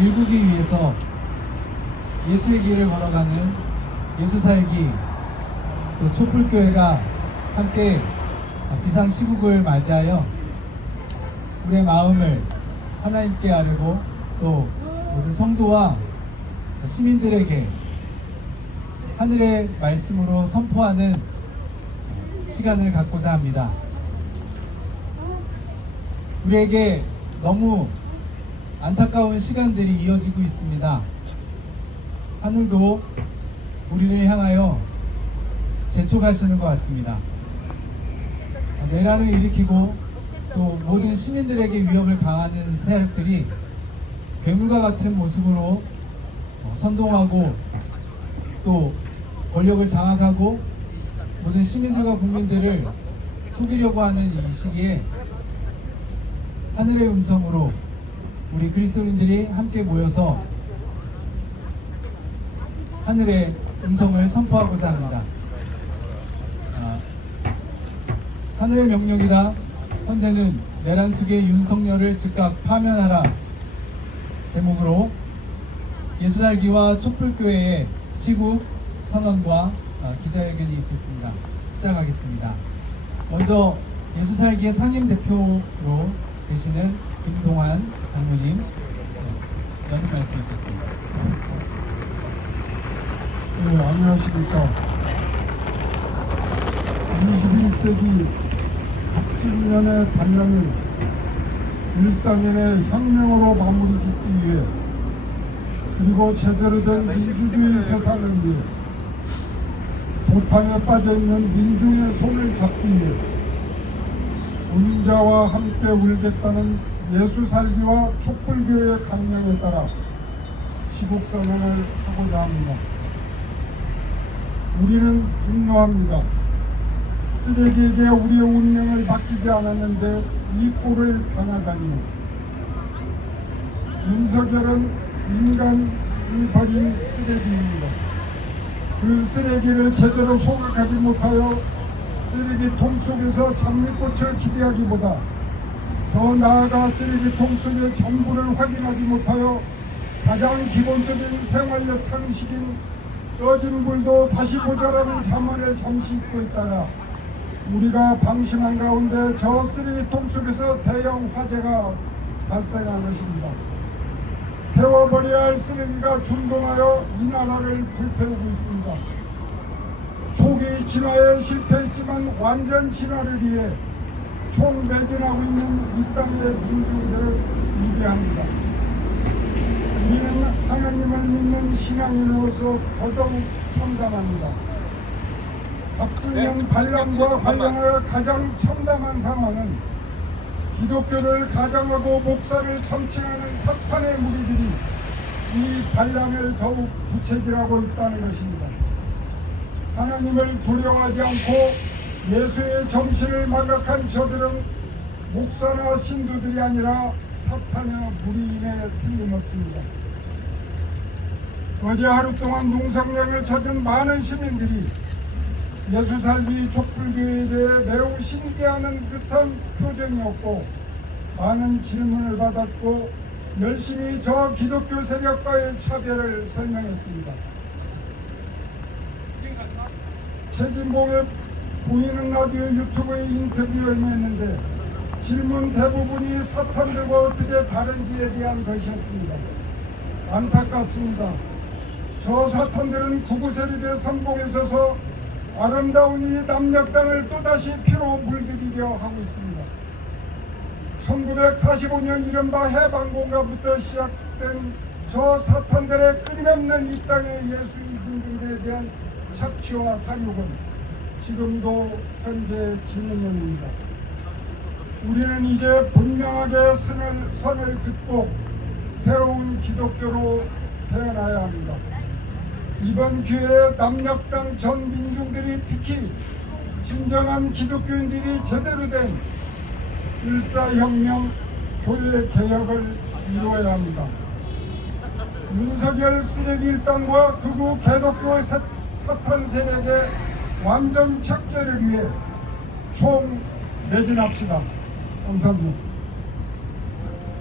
일구기 위해서 예수의 길을 걸어가는 예수살기 또 촛불교회가 함께 비상시국을 맞이하여 우리의 마음을 하나님께 아뢰고 또 모든 성도와 시민들에게 하늘의 말씀으로 선포하는 시간을 갖고자 합니다. 우리에게 너무 안타까운 시간들이 이어지고 있습니다. 하늘도 우리를 향하여 재촉하시는 것 같습니다. 내란을 일으키고 또 모든 시민들에게 위협을 가하는 세력들이 괴물과 같은 모습으로 선동하고 또 권력을 장악하고 모든 시민들과 국민들을 속이려고 하는 이 시기에 하늘의 음성으로 우리 그리스도인들이 함께 모여서 하늘의 음성을 선포하고자 합니다. 하늘의 명령이다. 현재는 내란 속의 윤석열을 즉각 파면하라 제목으로 예수살기와 촛불교회의 시국 선언과 기자회견이 있겠습니다. 시작하겠습니다. 먼저 예수살기의 상임대표로 계시는 김동환 장로님 연임 말씀 있겠습니다. 네, 안녕하십니까. 21세기 갑진년의 반란을 일상인의 혁명으로 마무리 짓기 위해 그리고 제대로 된 민주주의 세상을 위해 도탄에 빠져있는 민중의 손을 잡기 위해 운자와 함께 울겠다는 예수살기와 촛불교회의 강령에 따라 시국선언을 하고자 합니다. 우리는 분노합니다. 쓰레기에게 우리의 운명을 맡기지 않았는데 이 꼴을 당하다니. 윤석열은 인간을 버린 쓰레기입니다. 그 쓰레기를 제대로 소각하지 못하여 쓰레기통 속에서 장미꽃을 기대하기보다 더 나아가 쓰레기통 속의 전부를 확인하지 못하여 가장 기본적인 생활력 상식인 꺼진 불도 다시 보자라는 잠언을 잠시 잊고 있다가 우리가 방심한 가운데 저 쓰레기통 속에서 대형 화재가 발생한 것입니다. 태워버려야 할 쓰레기가 준동하여 이 나라를 불태우고 있습니다. 초기 진화에 실패했지만 완전 진화를 위해 총매진하고 있는 이 땅의 민중들은 위대합니다. 우리는 하나님을 믿는 신앙인으로서 더더욱 참담합니다. 박진영 반란과 관련하여 가장 참담한 상황은 기독교를 가장하고 목사를 천칭하는 사탄의 무리들이 이 반란을 더욱 부채질하고 있다는 것입니다. 하나님을 두려워하지 않고 예수의 정신을 망각한 저들은 목사나 신도들이 아니라 사탄의 무리임에 틀림없습니다. 어제 하루 동안 농성장을 찾은 많은 시민들이 예수살기 촛불교회에 대해 매우 신기하는 듯한 표정이었고 많은 질문을 받았고 열심히 저 기독교 세력과의 차별을 설명했습니다. 최진봉의 보이는 라디오 유튜브의 인터뷰에 임했는데 질문 대부분이 사탄들과 어떻게 다른지에 대한 것이었습니다. 안타깝습니다. 저 사탄들은 구구 세력의 선봉에 서서 아름다운 이 남녘땅을 또다시 피로 물들이려 하고 있습니다. 1945년 이른바 해방공가부터 시작된 저 사탄들의 끊임없는 이 땅의 예수 민중들에 대한 착취와 살육은 지금도 현재 진행형입니다. 우리는 이제 분명하게 선을 긋고 새로운 기독교로 태어나야 합니다. 이번 기회에 남녘땅 전 민중들이 특히 진정한 기독교인들이 제대로 된 일사혁명 교회 개혁을 이루어야 합니다. 윤석열 쓰레기 일당과 극우 개독교 사탄 세력의 완전 척결을 위해 총 매진합시다. 감사합니다.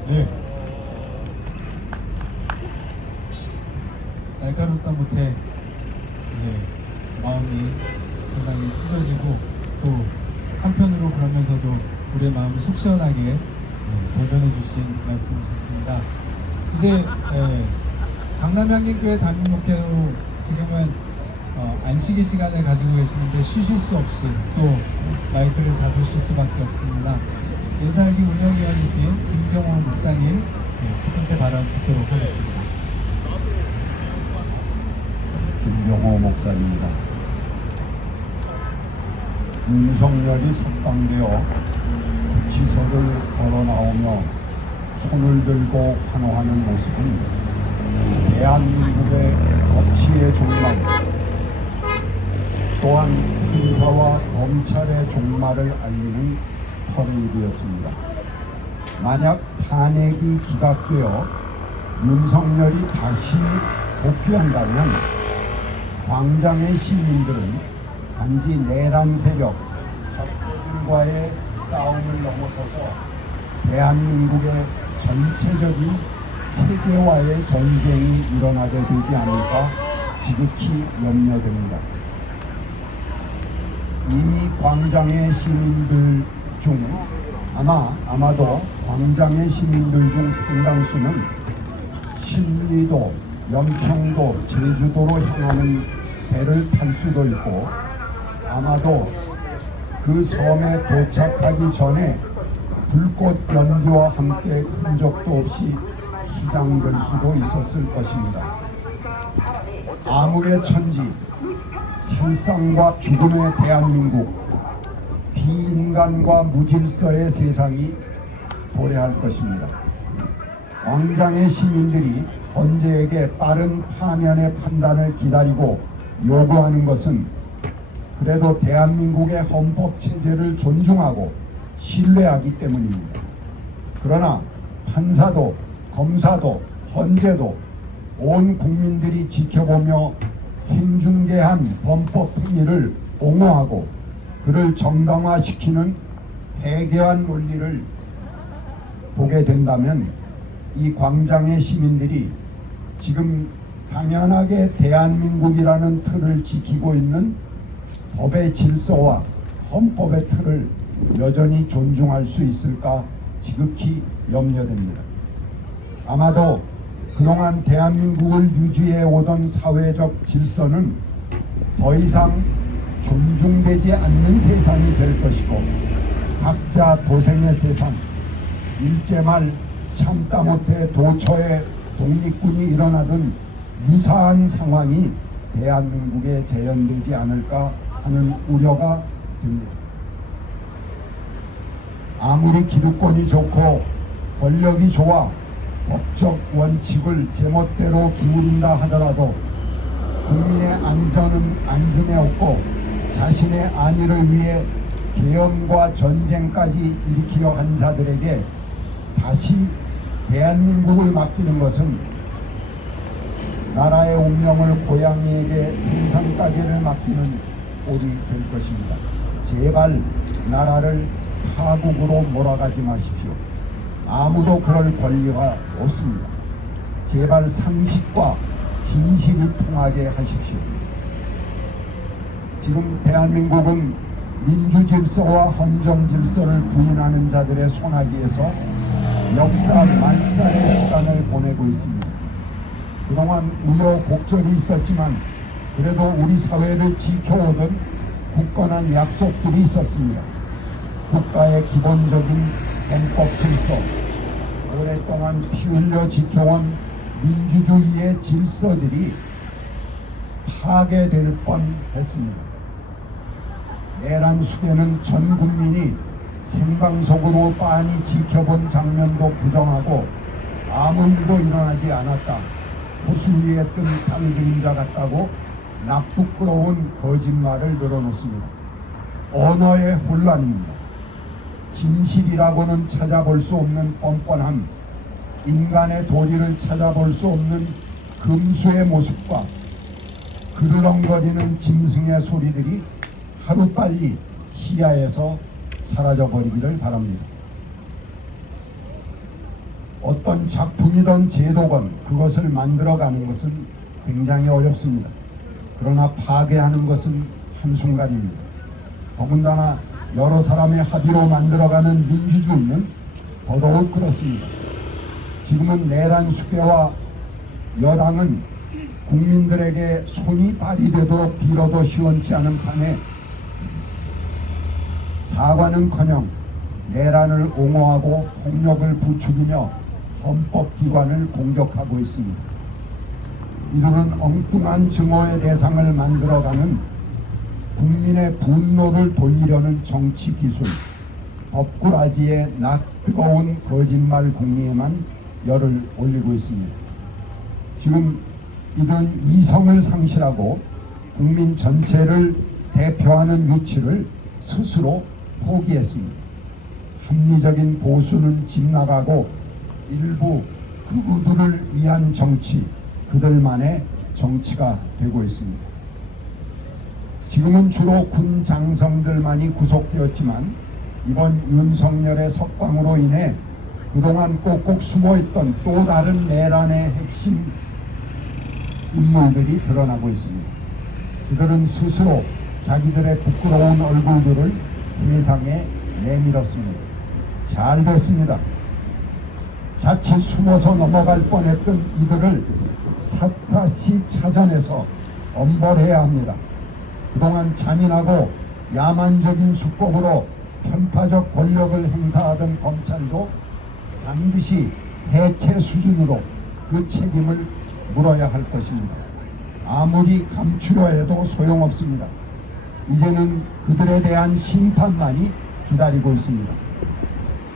네. 날카롭다 못해 마음이 상당히 찢어지고 또 한편으로 그러면서도 우리의 마음을 속 시원하게 대변해 주신 말씀이셨습니다. 이제 강남향림교회 담임목회로 지금은 안식일 시간을 가지고 계시는데 쉬실 수 없이 또 마이크를 잡으실 수밖에 없습니다. 예살기 운영위원이신 김경호 목사님 첫 번째 발언 듣도록 하겠습니다. 김경호 목사입니다. 윤석열이 석방되어 구치소를 걸어 나오며 손을 들고 환호하는 모습은 대한민국의 법치의 종말, 또한 형사와 검찰의 종말을 알리는 퍼레이드였습니다. 만약 탄핵이 기각되어 윤석열이 다시 복귀한다면 광장의 시민들은 단지 내란 세력, 적들과의 싸움을 넘어서서 대한민국의 전체적인 체제와의 전쟁이 일어나게 되지 않을까 지극히 염려됩니다. 이미 광장의 시민들 중 아마도 광장의 시민들 중 상당수는 신리도, 연평도, 제주도로 향하는 배를 탈 수도 있고 아마도 그 섬에 도착하기 전에 불꽃 연기와 함께 흔적도 없이 수장될 수도 있었을 것입니다. 암흑의 천지, 살상과 죽음의 대한민국, 비인간과 무질서의 세상이 도래할 것입니다. 광장의 시민들이 헌재에게 빠른 파면의 판단을 기다리고 요구하는 것은 그래도 대한민국의 헌법 체제를 존중하고 신뢰하기 때문입니다. 그러나 판사도 검사도 헌재도 온 국민들이 지켜보며 생중계한 범법 행위를 옹호하고 그를 정당화시키는 해괴한 논리를 보게 된다면 이 광장의 시민들이 지금 당연하게 대한민국이라는 틀을 지키고 있는 법의 질서와 헌법의 틀을 여전히 존중할 수 있을까 지극히 염려됩니다. 아마도 그동안 대한민국을 유지해 오던 사회적 질서는 더 이상 존중되지 않는 세상이 될 것이고 각자 도생의 세상, 일제말 참다 못해 도처에 독립군이 일어나던 유사한 상황이 대한민국에 재현되지 않을까 하는 우려가 듭니다. 아무리 기득권이 좋고 권력이 좋아 법적 원칙을 제멋대로 기울인다 하더라도 국민의 안전은 안중에 없고 자신의 안위를 위해 계엄과 전쟁까지 일으키려 한 자들에게 다시 대한민국을 맡기는 것은 나라의 운명을 고양이에게 생선가게를 맡기는 꼴이 될 것입니다. 제발 나라를 타국으로 몰아가지 마십시오. 아무도 그럴 권리가 없습니다. 제발 상식과 진실을 통하게 하십시오. 지금 대한민국은 민주질서와 헌정질서를 부인하는 자들의 손아귀에서 역사 말살의 시간을 보내고 있습니다. 그동안 우여곡절이 있었지만 그래도 우리 사회를 지켜오던 굳건한 약속들이 있었습니다. 국가의 기본적인 헌법 질서, 오랫동안 피 흘려 지켜온 민주주의의 질서들이 파괴될 뻔했습니다. 내란 수계는 전 국민이 생방송으로 빤히 지켜본 장면도 부정하고 아무 일도 일어나지 않았다, 호수 위에 뜬 달 그림자 같다고 나쁘끄러운 거짓말을 늘어놓습니다. 언어의 혼란입니다. 진실이라고는 찾아볼 수 없는 뻔뻔함, 인간의 도리를 찾아볼 수 없는 금수의 모습과 그르렁거리는 짐승의 소리들이 하루빨리 시야에서 사라져버리기를 바랍니다. 어떤 작품이든 제도건 그것을 만들어가는 것은 굉장히 어렵습니다. 그러나 파괴하는 것은 한순간입니다. 더군다나 여러 사람의 합의로 만들어가는 민주주의는 더더욱 그렇습니다. 지금은 내란 수계와 여당은 국민들에게 손이 발휘되도록 빌어도 시원치 않은 판에 사과는커녕 내란을 옹호하고 폭력을 부추기며 헌법기관을 공격하고 있습니다. 이들은 엉뚱한 증오의 대상을 만들어가는 국민의 분노를 돌리려는 정치 기술, 법꾸라지의 뜨거운 거짓말 궁리에만 열을 올리고 있습니다. 지금 이들은 이성을 상실하고 국민 전체를 대표하는 위치를 스스로 포기했습니다. 합리적인 보수는 집 나가고 일부 극우들을 위한 정치, 그들만의 정치가 되고 있습니다. 지금은 주로 군 장성들만이 구속되었지만 이번 윤석열의 석방으로 인해 그동안 꼭꼭 숨어있던 또 다른 내란의 핵심 인물들이 드러나고 있습니다. 그들은 스스로 자기들의 부끄러운 얼굴들을 세상에 내밀었습니다. 잘 됐습니다. 자칫 숨어서 넘어갈 뻔했던 이들을 샅샅이 찾아내서 엄벌해야 합니다. 그동안 잔인하고 야만적인 수법으로 편파적 권력을 행사하던 검찰도 반드시 해체 수준으로 그 책임을 물어야 할 것입니다. 아무리 감추려 해도 소용없습니다. 이제는 그들에 대한 심판만이 기다리고 있습니다.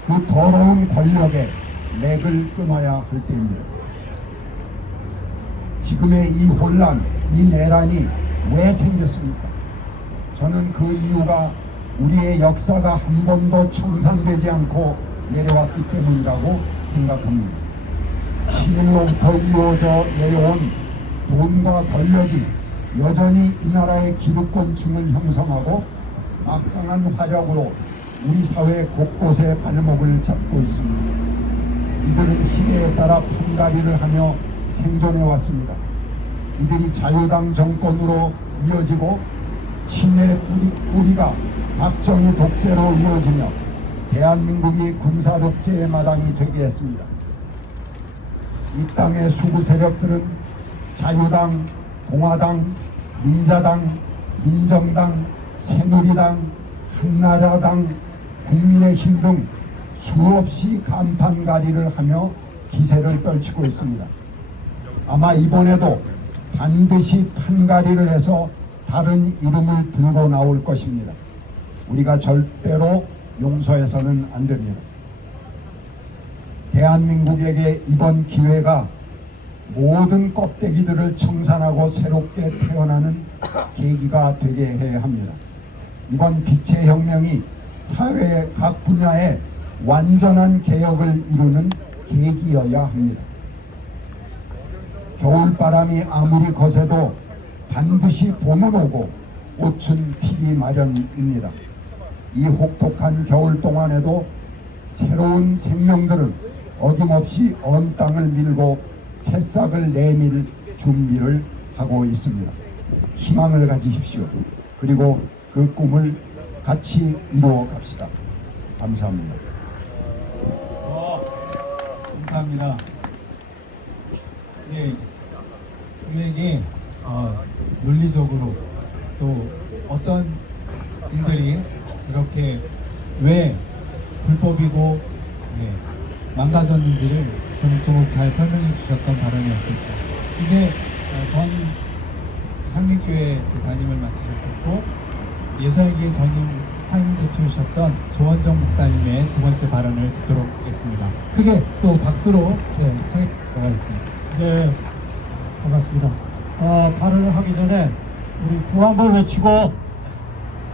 그 더러운 권력에 맥을 끊어야 할 때입니다. 지금의 이 혼란, 이 내란이 왜 생겼습니까? 저는 그 이유가 우리의 역사가 한 번도 청산되지 않고 내려왔기 때문이라고 생각합니다. 친일로부터 이어져 내려온 돈과 권력이 여전히 이 나라의 기득권층을 형성하고 막강한 화력으로 우리 사회 곳곳에 발목을 잡고 있습니다. 이들은 시대에 따라 편가리를 하며 생존해 왔습니다. 이들이 자유당 정권으로 이어지고 친일 뿌리가 박정희 독재로 이어지며 대한민국이 군사 독재의 마당이 되게 했습니다. 이 땅의 수구 세력들은 자유당, 공화당, 민자당, 민정당, 새누리당, 한나라당, 국민의힘 등 수없이 간판가리를 하며 기세를 떨치고 있습니다. 아마 이번에도 반드시 판가리를 해서 다른 이름을 들고 나올 것입니다. 우리가 절대로 용서해서는 안 됩니다. 대한민국에게 이번 기회가 모든 껍데기들을 청산하고 새롭게 태어나는 계기가 되게 해야 합니다. 이번 빛의 혁명이 사회의 각 분야에 완전한 개혁을 이루는 계기여야 합니다. 겨울바람이 아무리 거세도 반드시 봄은 오고 꽃은 피기 마련입니다. 이 혹독한 겨울 동안에도 새로운 생명들은 어김없이 언 땅을 밀고 새싹을 내밀 준비를 하고 있습니다. 희망을 가지십시오. 그리고 그 꿈을 같이 이루어 갑시다. 감사합니다. 감사합니다. 예, 우리에게 논리적으로 또 어떤 일들이 이렇게 왜 불법이고 망가졌는지를 조목조목 잘 설명해 주셨던 발언이었습니다. 이제 전 상립교회 담임을 마치셨었고 예수알기의 전임 상임대표이셨던 조원정 목사님의 두 번째 발언을 듣도록 하겠습니다. 크게 또 박수로 청해 들어가겠습니다. 네, 반갑습니다. 발언을 하기 전에 우리 구호 한번 외치고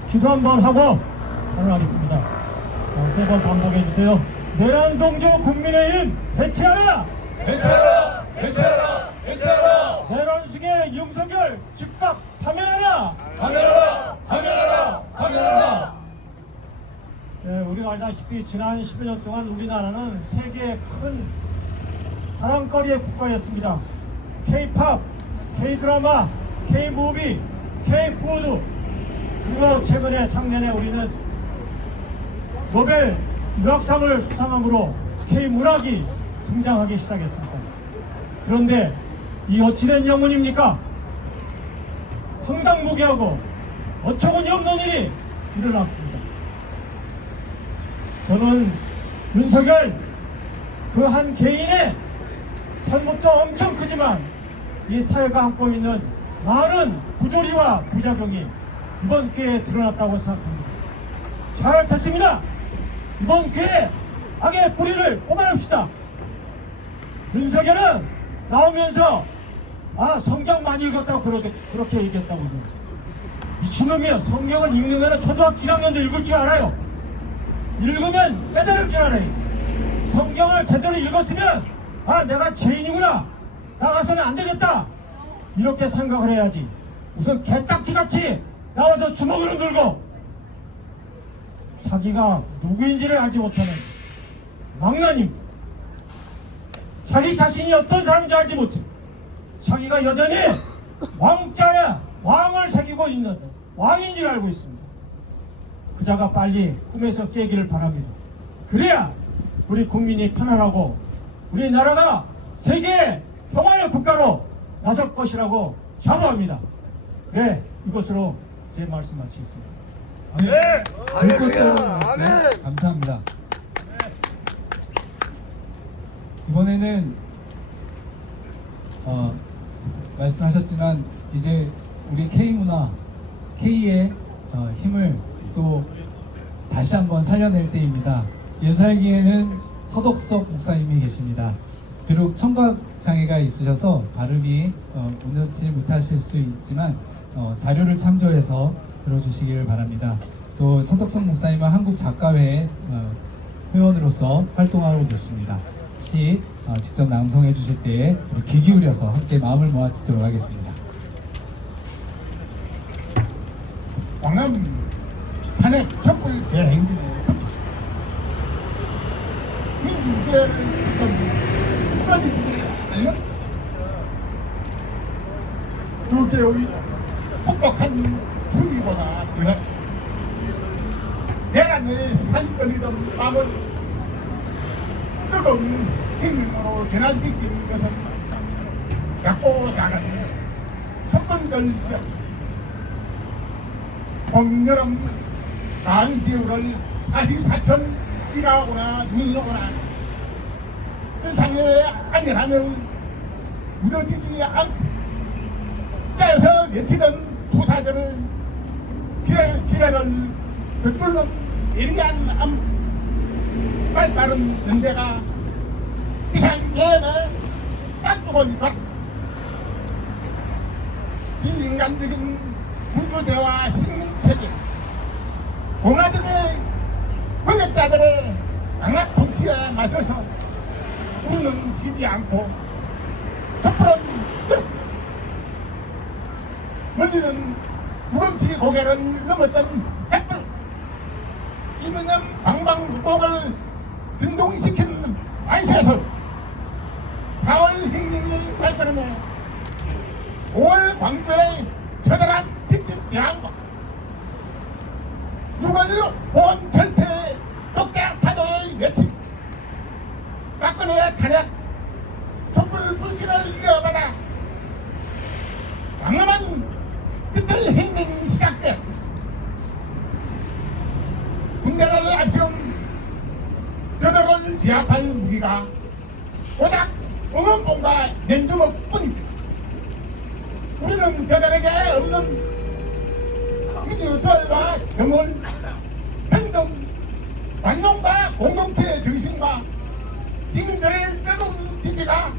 기도 한번 하고 발언하겠습니다. 자, 세 번 반복해 주세요. 내란 동조 국민의힘 해체하라! 해체하라! 해체하라! 해체하라! 내란 수계 윤석열 즉각 파면하라! 파면하라! 파면하라! 파면하라! 네, 우리가 알다시피 지난 10여 년 동안 우리나라는 세계의 큰 자랑거리의 국가였습니다. K-팝, K드라마, K무비, K푸드, 그리고 최근에 작년에 우리는 노벨 문학상을 수상함으로 K문학이 등장하기 시작했습니다. 그런데 이 어찌된 영문입니까? 황당무계하고 어처구니 없는 일이 일어났습니다. 저는 윤석열 그 한 개인의 잘못도 엄청 크지만 이 사회가 안고 있는 많은 부조리와 부작용이 이번 기회에 드러났다고 생각합니다. 잘 됐습니다. 이번 기회에 악의 뿌리를 뽑아냅시다. 윤석열은 나오면서 성경 많이 읽었다고 그렇게 얘기했다고 그러면서 미친놈이야. 성경을 읽는 애는 초등학교 1학년도 읽을 줄 알아요. 읽으면 깨달을 줄 알아요. 성경을 제대로 읽었으면 내가 죄인이구나, 나가서는 안 되겠다, 이렇게 생각을 해야지. 우선 개딱지같이 나와서 주먹을 흔들고 자기가 누구인지를 알지 못하는 망나님, 자기 자신이 어떤 사람인지 알지 못해 자기가 여전히 왕자야, 왕을 새기고 있는 왕인 줄 알고 있습니다. 그자가 빨리 꿈에서 깨기를 바랍니다. 그래야 우리 국민이 편안하고 우리나라가 세계 평화의 국가로 나설 것이라고 자부합니다. 네, 이것으로 제 말씀 마치겠습니다. 네. 물꽃 잘라주셨어요. 감사합니다. 이번에는 말씀하셨지만 이제 우리 K문화, K의 힘을 또 다시 한번 살려낼 때입니다. 예수살기에는 서덕석 목사님이 계십니다. 비록 청각 장애가 있으셔서 발음이 온전치 못하실 수 있지만 자료를 참조해서 들어주시기를 바랍니다. 또 서덕석 목사님은 한국작가회 회원으로서 활동하고 계십니다. 시 직접 낭송해 주실 때에 귀 기울여서 함께 마음을 모아 듣도록 하겠습니다. 왕남 탄핵 촛불 대행진에 민주주의를 끊어지지 않는 두 개의 폭박한 추위보다 더해 내란에 살떨리던 마음을 뜨거운 혁명으로 변화시킨 것은 약고 작은 촛불들이었다. 봄여름 가을 겨울을 사지사천이라거나 눈이 오거나 세상의 안전함을 무너지지 않고 땅에서 맺히던 투사들을 지뢰를 뚫는 예리한 빨빠른 연대가 비상계획의 딴쪽을 박 비인간적인 민주대와 식민체계 공화들의 권력자들의 강압 통치에 맞서서 우리는 쉬지 않고 촛불은 멀리는 무금치 고개를 넘었던 햇불 이민년 방방곡곡을 진동시킨 안시에서 4월 혁명이 발전함에 5월 광주의 처절한 핏빛 저항과 6월 보원 철폐 독재 타도의 외침 박근혜의 탄핵 촛불 불씨를 이어받아 강력한 끝을 혁명이 시작돼 군대를 앞세운 저들을 제압할 무기가 오직 응원봉과 냉주먹뿐이지. 우리는 저들에게 없는 민주주의와 정을, 평등, 반동과 공동체 정신과 시민들의 뜨거운 지지가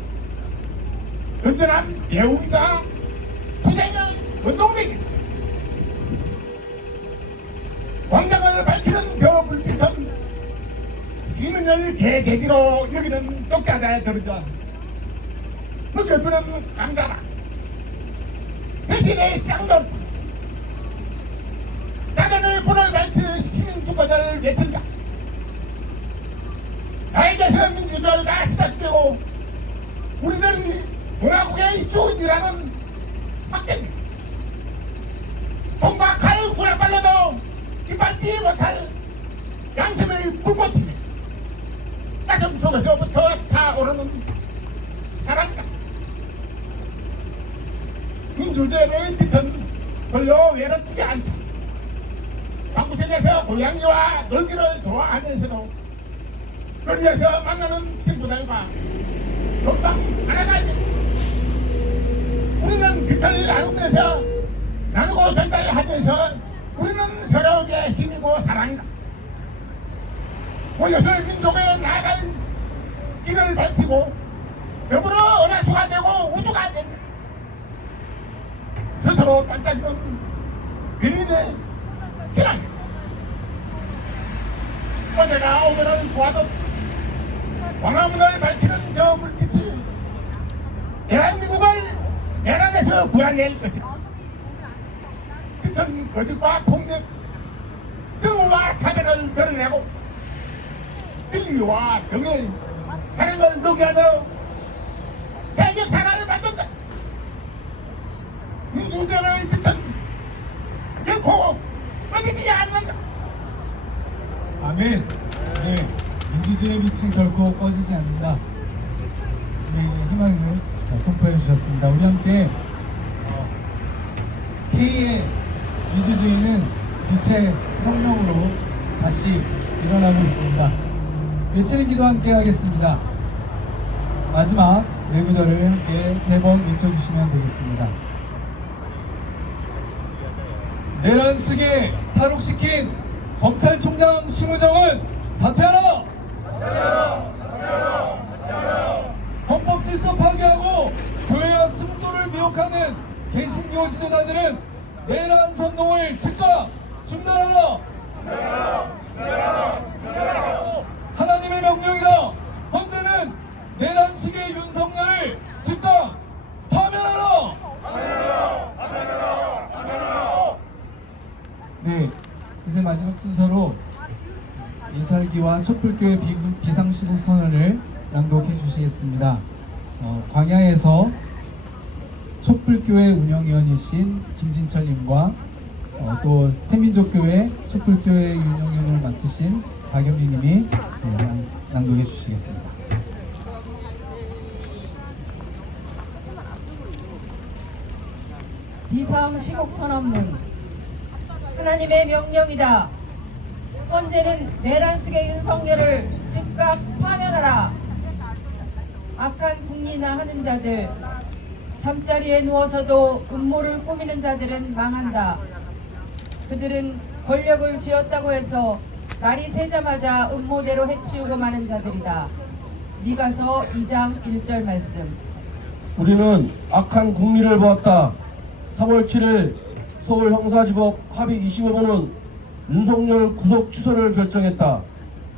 든든한 배우이자 투쟁의 원동력이다. 왕장을 밝히는 저 불빛은 시민을 개돼지로 여기는 독자자에 들어져 느껴주는 감자라. 대신에 짱돌 자연의 불을 밝힐 시민 주권을 외친다. 나에게서 민주주의가 시작되고 우리들이 공화국의 주인이라는 확정. 돈과 칼 물에 빨려도 이빨지 못할 양심의 불꽃이 가슴 속에서부터 타오르는 사랑이다. 민주주의의 빛은 별로 외롭지 않다. 방구석에서 고양이와 놀기를 좋아하면서도 거리에서 만나는 친구들과 금방 알아가야 우리는 빛을 나누면서 나누고 전달하면서 우리는 서로에게 힘이고 사랑이다. 모여서 민족의 나아갈 길을 밝히고 더불어 은하수가 되고 우주가 된다. 스스로 반짝이는 미래의 희망. 어제가 오늘을 보아도 광화문을 밝히는 저 불빛이 대한민국을 내란에서 구해낼 것이다. 빛은 거짓과 폭력, 증오와 차별을 드러내고 진리와 정의, 사랑을 녹여넣어 새 역사를 만든다. 민주주의의 빛은 결코 꺼지지 않는다. 아멘. 네, 민주주의의 빛은 결코 꺼지지 않는다. 우리에게 희망을 선포해 주셨습니다. 우리 함께 K의 민주주의는 빛의 혁명으로 다시 일어나고 있습니다. 외치는 기도 함께 하겠습니다. 마지막 네 구절을 함께 3번 외쳐주시면 되겠습니다. 내란 속에 탈옥시킨 검찰총장 심우정은 사퇴하라! 헌법 질서 파괴하고 교회와 승도를 미혹하는 개신교 지도자들은 내란 선동을 즉각 중단하라! 하나님의 명령이다! 헌재는 내란 수계 윤석열을 즉각 파면하라! 네, 이제 마지막 순서로 이설기와 촛불교회 비상시국 선언을 낭독해 주시겠습니다. 광야에서 촛불교회 운영위원이신 김진철님과 또 새민족교회 촛불교회 운영위원을 맡으신 박영민님이 낭독해 주시겠습니다. 비상시국 선언문. 하나님의 명령이다. 헌재는 내란 속의 윤석열을 즉각 파면하라. 악한 궁리나 하는 자들, 잠자리에 누워서도 음모를 꾸미는 자들은 망한다. 그들은 권력을 쥐었다고 해서 날이 새자마자 음모대로 해치우고 마는 자들이다. 미가서 2장 1절 말씀. 우리는 악한 국리를 보았다. 3월 7일 서울 형사지법 합의 25부는 윤석열 구속 취소를 결정했다.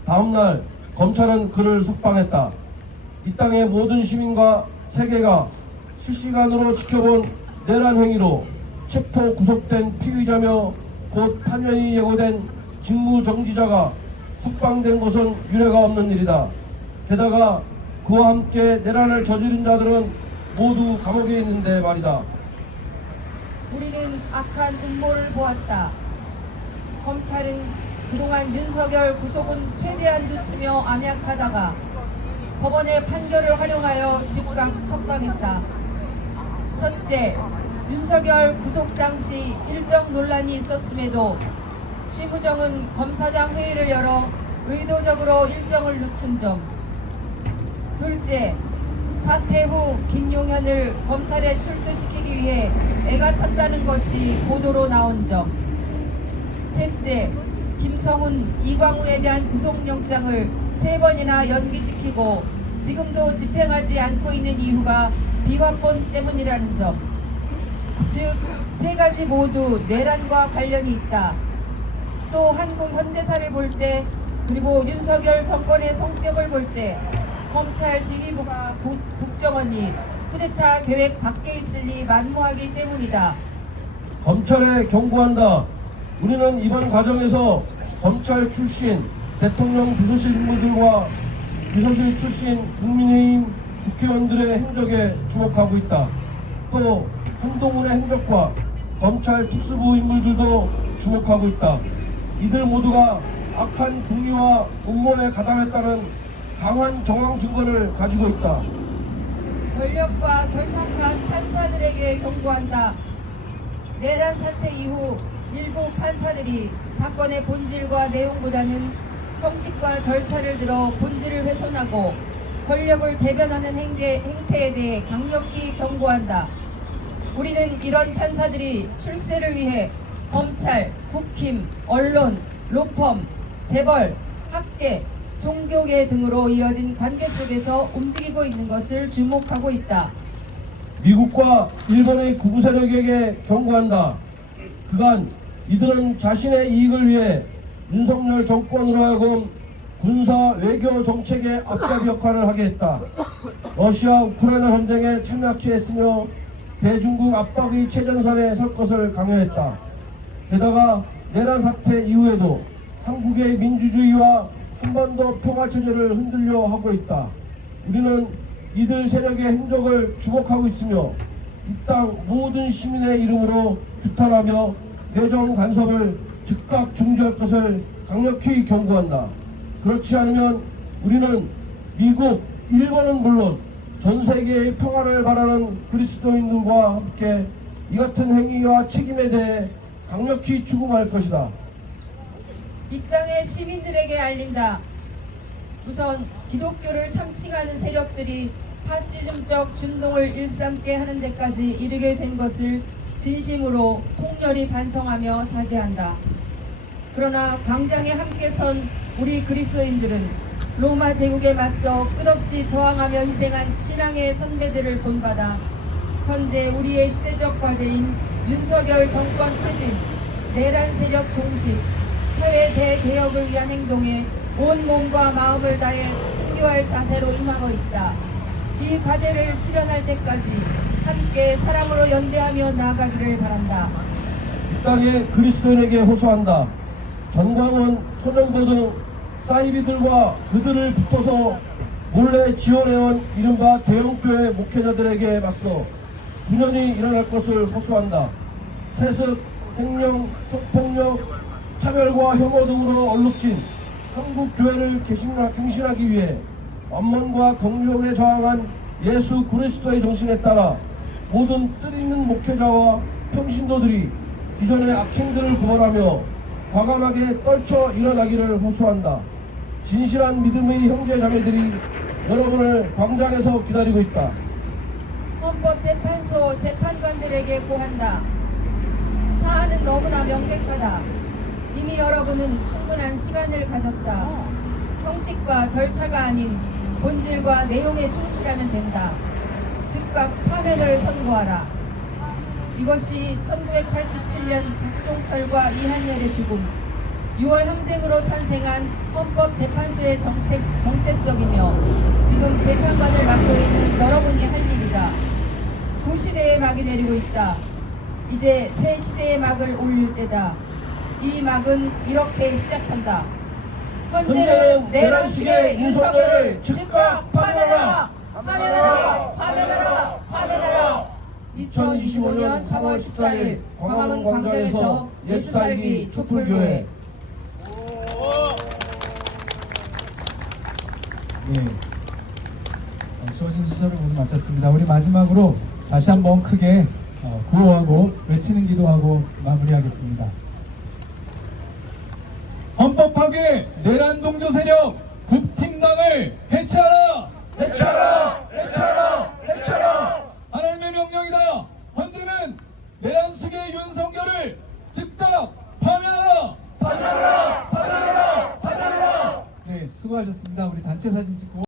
다음날 검찰은 그를 석방했다. 이 땅의 모든 시민과 세계가 실시간으로 지켜본 내란 행위로 체포 구속된 피의자며 곧 파면이 예고된 직무정지자가 석방된 것은 유례가 없는 일이다. 게다가 그와 함께 내란을 저지른 자들은 모두 감옥에 있는데 말이다. 우리는 악한 음모를 보았다. 검찰은 그동안 윤석열 구속은 최대한 늦추며 암약하다가 법원의 판결을 활용하여 즉각 석방했다. 첫째, 윤석열 구속 당시 일정 논란이 있었음에도 심우정은 검사장 회의를 열어 의도적으로 일정을 늦춘 점. 둘째, 사퇴 후 김용현을 검찰에 출두시키기 위해 애가 탔다는 것이 보도로 나온 점. 셋째, 김성훈, 이광우에 대한 구속영장을 3번이나 연기시키고 지금도 집행하지 않고 있는 이유가 비화본 때문이라는 점. 즉, 3가지 모두 내란과 관련이 있다. 또 한국 현대사를 볼 때, 그리고 윤석열 정권의 성격을 볼 때 검찰 지휘부가 국정원이 쿠데타 계획 밖에 있을 리 만무하기 때문이다. 검찰에 경고한다. 우리는 이번 과정에서 검찰 출신 대통령 비서실 인물들과 비서실 출신 국민의힘 국회의원들의 행적에 주목하고 있다. 또 한동훈의 행적과 검찰 특수부 인물들도 주목하고 있다. 이들 모두가 악한 국리와 음모에 가담했다는 강한 정황 증거를 가지고 있다. 권력과 결탁한 판사들에게 경고한다. 내란 사태 이후 일부 판사들이 사건의 본질과 내용보다는 형식과 절차를 들어 본질을 훼손하고 권력을 대변하는 행태에 대해 강력히 경고한다. 우리는 이런 판사들이 출세를 위해 검찰, 국힘, 언론, 로펌, 재벌, 학계, 종교계 등으로 이어진 관계 속에서 움직이고 있는 것을 주목하고 있다. 미국과 일본의 구구 세력에게 경고한다. 그간 이들은 자신의 이익을 위해 윤석열 정권으로 하여금 군사 외교 정책의 앞잡이 역할을 하게 했다. 러시아 우크라이나 전쟁에 참여케 했으며 대중국 압박의 최전선에 설 것을 강요했다. 게다가 내란 사태 이후에도 한국의 민주주의와 한반도 평화체제를 흔들려 하고 있다. 우리는 이들 세력의 행적을 주목하고 있으며 이 땅 모든 시민의 이름으로 규탄하며 내정 간섭을 즉각 중지할 것을 강력히 경고한다. 그렇지 않으면 우리는 미국, 일본은 물론 전 세계의 평화를 바라는 그리스도인들과 함께 이 같은 행위와 책임에 대해 강력히 추궁할 것이다. 이 땅의 시민들에게 알린다. 우선 기독교를 참칭하는 세력들이 파시즘적 준동을 일삼게 하는 데까지 이르게 된 것을 진심으로 통렬히 반성하며 사죄한다. 그러나 광장에 함께 선 우리 그리스도인들은 로마 제국에 맞서 끝없이 저항하며 희생한 신앙의 선배들을 본받아 현재 우리의 시대적 과제인 윤석열 정권 퇴진, 내란 세력 종식, 사회 대개혁을 위한 행동에 온 몸과 마음을 다해 순교할 자세로 임하고 있다. 이 과제를 실현할 때까지 함께 사랑으로 연대하며 나아가기를 바란다. 이 땅의 그리스도인에게 호소한다. 전광훈, 손영보 등 사이비들과 그들을 붙어서 몰래 지원해온 이른바 대형교회 목회자들에게 맞서 분연히 일어날 것을 호소한다. 세습, 횡령, 성폭력, 차별과 혐오 등으로 얼룩진 한국 교회를 갱신하기 위해 완만과 경력에 저항한 예수 그리스도의 정신에 따라 모든 뜻있는 목회자와 평신도들이 기존의 악행들을 고발하며 과감하게 떨쳐 일어나기를 호소한다. 진실한 믿음의 형제 자매들이 여러분을 광장에서 기다리고 있다. 헌법재판소 재판관들에게 고한다. 사안은 너무나 명백하다. 이미 여러분은 충분한 시간을 가졌다. 형식과 절차가 아닌 본질과 내용에 충실하면 된다. 즉각 파면을 선고하라. 이것이 1987년 박종철과 이한열의 죽음, 6월 항쟁으로 탄생한 헌법재판소의 정체성이며 지금 재판관을 맡고 있는 여러분이 할 일이다. 구시대의 막이 내리고 있다. 이제 새 시대의 막을 올릴 때다. 이 막은 이렇게 시작한다. 현재는 내란식의 윤석열을 즉각 파면하라! 파면하라! 파면하라! 파면하라! 2025년 3월 14일 광화문 광장에서 예수살기 촛불교회. 예, 주어진 수서를 모두 마쳤습니다. 우리 마지막으로 다시 한번 크게 구호하고 외치는 기도하고 마무리하겠습니다. 헌법 파괴 내란 동조 세력 국힘당을 해체하라! 해체하라! 해체하라! 해체하라! 하나님의 명령이다. 현재는 내란숙의 윤석열을 즉각 파면하라! 파면하라! 파면하라! 파면하라! 네, 수고하셨습니다. 우리 단체 사진 찍고